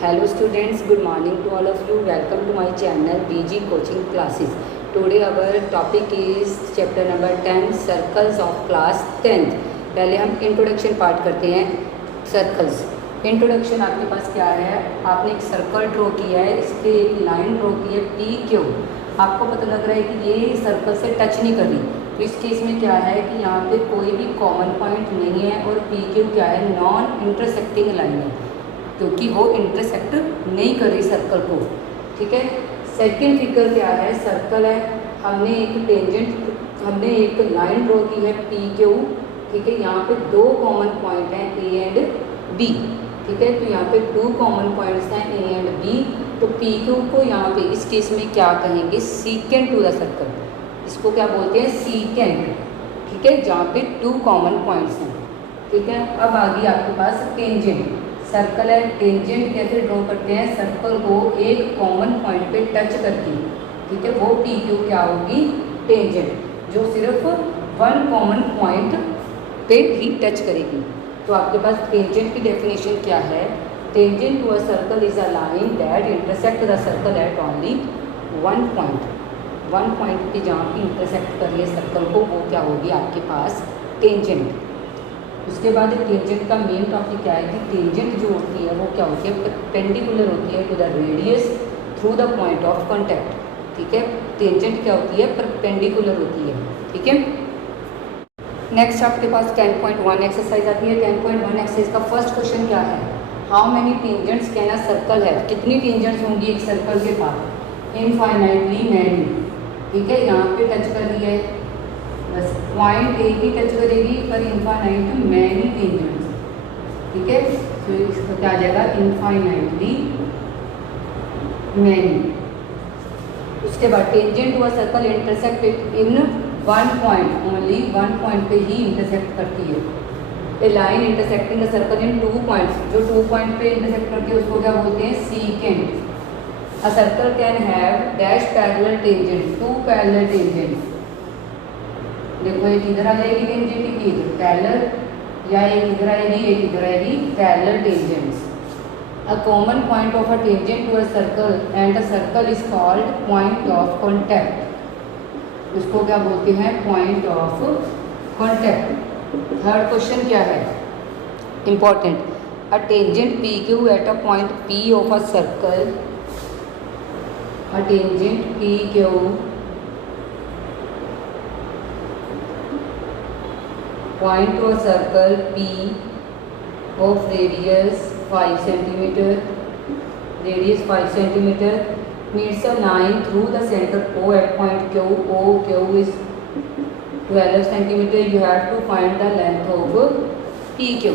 Hello students, good morning to all of you. Welcome to my channel BG Coaching Classes. Today our topic is chapter number 10 Circles of Class 10th. पहले हम introduction part करते हैं. Circles introduction आपके पास क्या है, आपने एक सर्कल ड्रॉ किया है, इस पर एक लाइन ड्रॉ की है पी क्यू. आपको पता लग रहा है कि ये सर्कल से टच नहीं कर रही, तो इस केस में क्या है कि यहाँ पे कोई भी कॉमन पॉइंट नहीं है और पी क्यू क्या है, नॉन इंटरसेक्टिंग लाइन है क्योंकि वो इंटरसेक्ट नहीं कर रही सर्कल को. ठीक है. सेकंड फिगर क्या है, सर्कल है, हमने एक लाइन ड्रॉ की है पी क्यू. ठीक है. यहाँ पे दो कॉमन पॉइंट हैं ए एंड बी. ठीक है. तो यहाँ पे दो कॉमन पॉइंट्स हैं ए एंड बी. तो पी क्यू को यहाँ पे इस केस में क्या कहेंगे, सीकेंट टू द सर्कल. इसको क्या बोलते हैं, सीकेंट. ठीक है. जहाँ पे टू कॉमन पॉइंट्स हैं. ठीक है. अब आ गई आपके पास टेंजेंट. सर्कल है, टेंजेंट कैसे ड्रॉ करते हैं, सर्कल को एक कॉमन पॉइंट पे टच करके. ठीक है. वो पी क्यू क्या होगी, टेंजेंट, जो सिर्फ वन कॉमन पॉइंट पे ही टच करेगी. तो आपके पास टेंजेंट की डेफिनेशन क्या है, tangent to a circle is a line that intersect the circle at only one point पे जहाँ पे इंटरसेक्ट कर रही है सर्कल को, वो क्या होगी आपके पास, टेंजेंट. उसके बाद टेंजेंट का मेन टॉपिक क्या है कि टेंजेंट जो होती है वो क्या होती है, परपेंडिकुलर होती है to the radius through the point of contact. ठीक है. टेंजेंट क्या होती है, परपेंडिकुलर होती है. ठीक है. नेक्स्ट आपके पास 10.1 एक्सरसाइज आती है. 10.1 एक्सरसाइज का फर्स्ट क्वेश्चन क्या है, how many tangents can a circle है. कितनी टेंजेंट्स होंगी एक सर्कल के पास, इनफाइनाइटली मैनी. ठीक है. यहाँ पे टच कर रही है, बस पॉइंट एक ही टच करेगी पर इनफाइनाइट मैनी टेंजेंट्स. ठीक है. तो इसका क्या आ जाएगा, इनफाइनाइटली मैनी. उसके बाद tangent to a circle intersect in one point, only one point पे ही इंटरसेक्ट करती है. A line intersecting the circle in two points, जो टू पॉइंट पे इंटरसेक्ट करती है उसको क्या बोलते हैं, secant. A circle can have dash parallel tangent, two parallel tangent. देखो एक इधर आ जाएगी टेंजेंट, एक इधर पैरेलल, या एक इधर आएगी एक इधर आएगी, parallel tangents. A common point of a tangent to a circle and the circle is called point of contact. उसको क्या बोलते हैं, point of contact. Third question क्या है, important, a tangent P Q at a point P of a circle, a tangent P Q point to a circle P of radius 5 centimeter, radius 5 centimeter, meets a line through the center O at point Q. O Q is 12 centimeter. You have to find the length of PQ.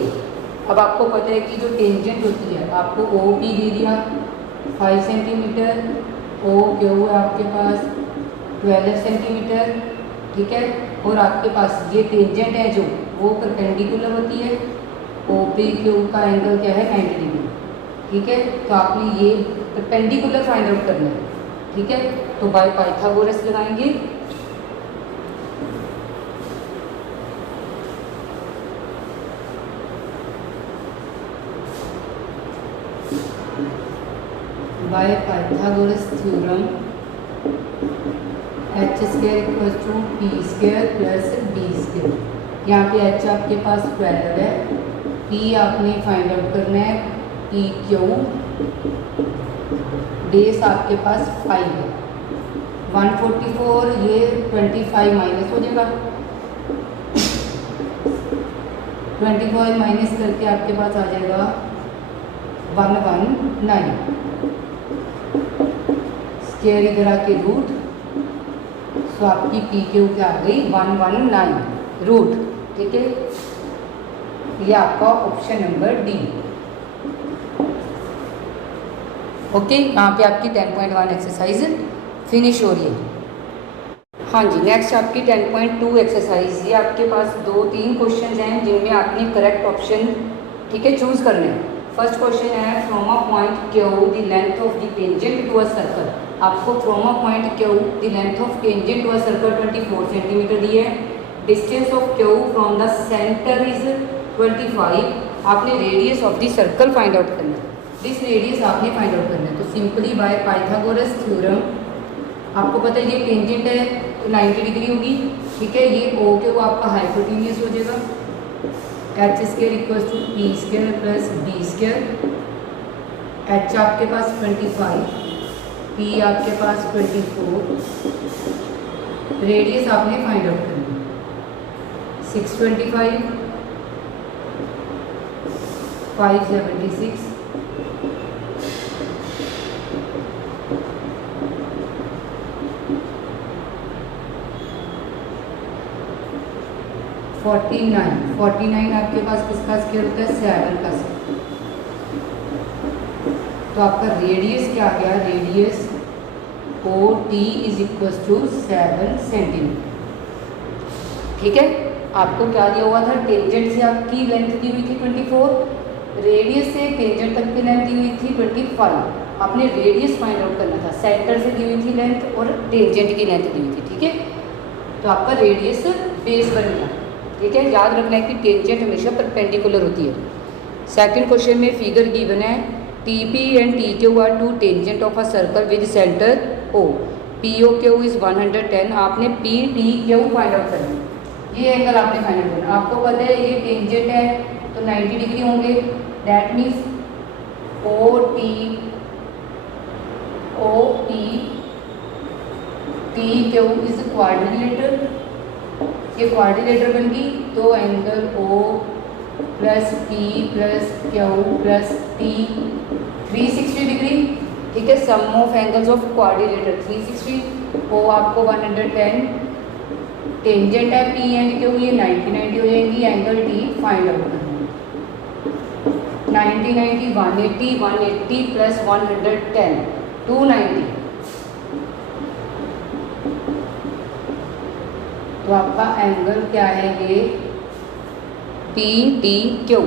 अब आपको पता है कि जो tangent होती है, आपको OP दे दिया 5 सेंटीमीटर, OQ है आपके पास 12 सेंटीमीटर. ठीक है. और आपके पास ये टेंजेंट है जो वो परपेंडिकुलर होती है, ओपी क्यू का एंगल क्या है, 90 डिग्री. ठीक है. तो आपने ये परपेंडिकुलर फाइंड आउट करना है. ठीक है. तो बाय पाइथागोरस लगाएंगे. By Pythagoras theorem H square equal to P square plus D square. यहाँ पे एच आपके पास 12 है, पी आपने फाइंड आउट करना है, पी क्यू बेस आपके पास 5 है. 144, ये 25 माइनस हो जाएगा, 25 माइनस करके आपके पास आ जाएगा 119. स्क्वायर इधर आके रूट, तो आपकी पी क्यू क्या आ गई, 119 रूट. ठीक है. ये आपका ऑप्शन नंबर डी. ओके. यहाँ पे आपकी 10.1 एक्सरसाइज फिनिश हो रही है. हाँ जी. नेक्स्ट आपकी 10.2 एक्सरसाइज. ये आपके पास 2-3 क्वेश्चन हैं जिनमें आपने करेक्ट ऑप्शन, ठीक है, चूज़ करने हैं. फर्स्ट क्वेश्चन है, from a point Q the length of the tangent to a circle. आपको from a point Q the length of tangent to a circle 24 centimetre दी है. Distance of Q from the centre is 25. आपने radius of the circle find out करना है. This radius आपने find out करना है। तो सिंपली बाय पाइथागोरस थ्योरम आपको पता है ये टेंजेंट है तो 90 डिग्री होगी, ठीक है। ये ओ के वो आपका हाइपोटेनियस हो जाएगा, H square equals to P square plus B square. H आपके पास 25, पी आपके पास 24, रेडियस आपने फाइंड आउट करनी 625, 576, 49 आपके पास किसका स्क्वायर होता है 7 का स्क्वायर। तो आपका रेडियस क्या आ गया, radius O T is equal to 7 centimetre, ठीक है। आपको क्या दिया हुआ था, टेंजेंट से आपकी लेंथ दी हुई थी 24, रेडियस से टेंजेंट तक की लेंथ दी हुई थी 25। आपने रेडियस फाइंड आउट करना था, सेंटर से दी हुई थी लेंथ और टेंजेंट की लेंथ दी हुई थी, ठीक है। तो आपका रेडियस बेस बन गया, ठीक है। याद रखना है कि टेंजेंट हमेशा परपेंडिकुलर होती है। सेकंड क्वेश्चन में फिगर गिवन है, T P and T Q are two tangent of a circle with centre O, P O Q is 110। आपने P T Q find out करना है, ये एंगल आपने फाइंड आउट करना। आपको पता है ये टेंजेंट है तो 90 डिग्री होंगे, that means O P T Q is quadrilateral, ये क्वाड्रिलेटरल बन गई। तो angle O plus P plus Q plus T 360 degree, ठीक है। Sum of angles of quadrilateral 360, O आपको 110, टेंजेंट है पी एंड क्यू, ये 90 हो जाएंगी। एंगल टी फाइंड आउट करना है, 90 180 प्लस 110 290। तो आपका एंगल क्या है ये पी टी क्यू,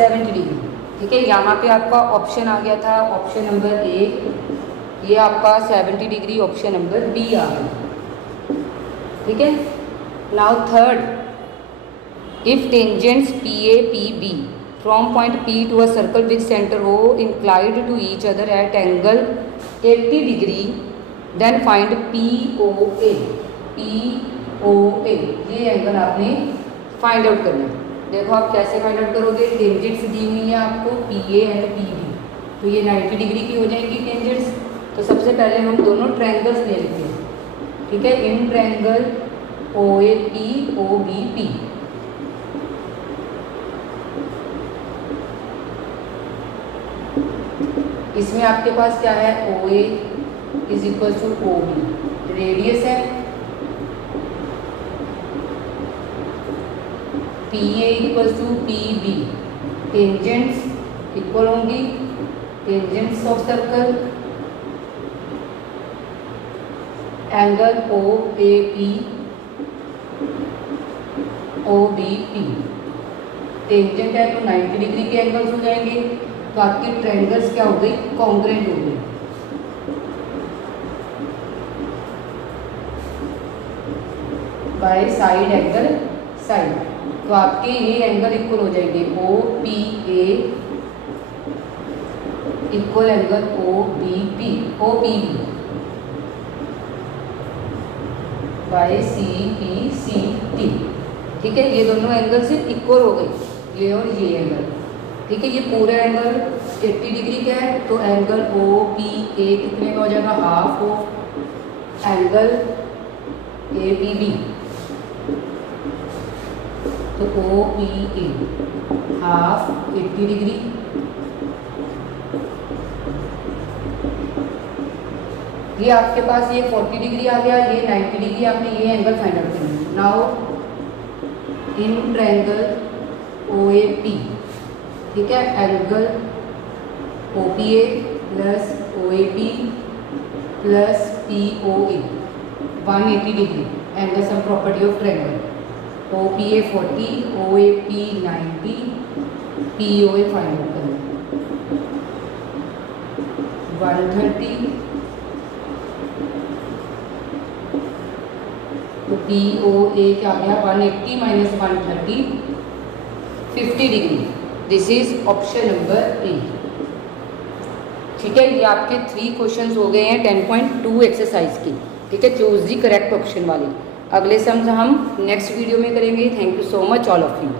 डिग्री, ठीक है। यहाँ पे आपका ऑप्शन आ गया था, ऑप्शन नंबर ए, ये आपका 70 डिग्री ऑप्शन नंबर बी आ गया, ठीक है। Now third, if tangents P A P B from point P to a circle with centre O inclined to each other at angle 80 degree, then find P O A. ये angle आपने find out करना है। देखो आप कैसे find out करोगे, tangents दी हुई है आपको P A and P B, तो ये 90 डिग्री की हो जाएंगी टेंजेंट्स। तो सबसे पहले हम दोनों ट्रायंगल्स ले लेते हैं, ठीक है। In triangle O A P O B P, इसमें आपके पास क्या है, O A is equal to O B, radius है, P A equal to P B, tangents equal होंगी, tangents of circle, angle O A P O B P, tangent है तो 90 degree के एंगल्स हो जाएंगे। तो आपके ट्रायंगल्स क्या हो गई, कॉन्ग्रुएंट हो गई। बाय साइड एंगल साइड, तो आपके ये एंगल इक्वल हो जाएंगे, O P A equal angle O B P by C P C T, ठीक है। ये दोनों एंगल से इक्वल हो गई, ये और ये एंगल, ठीक है। ये पूरा एंगल 80 डिग्री का है, तो एंगल ओ पी ए कितने का हो जाएगा, half of angle A P B. तो O P A half 80 degree, ये आपके पास ये 40 डिग्री आ गया, ये 90 डिग्री, आपने ये एंगल फाइंड आउट करना है। Now in triangle O A P, ठीक है, angle O P A plus O A P plus P O A 180 degree, angle sum property of triangle, O P A 40, O A P 90, P O A find out करना 130, तो POA क्या आ गया 180 minus 130 50 degree. This is option number A. ठीक है, ये आपके 3 questions हो गए हैं 10.2 एक्सरसाइज की। ठीक है, चूज दी करेक्ट ऑप्शन वाले। अगले सम्स हम नेक्स्ट वीडियो में करेंगे। Thank you so much all of you.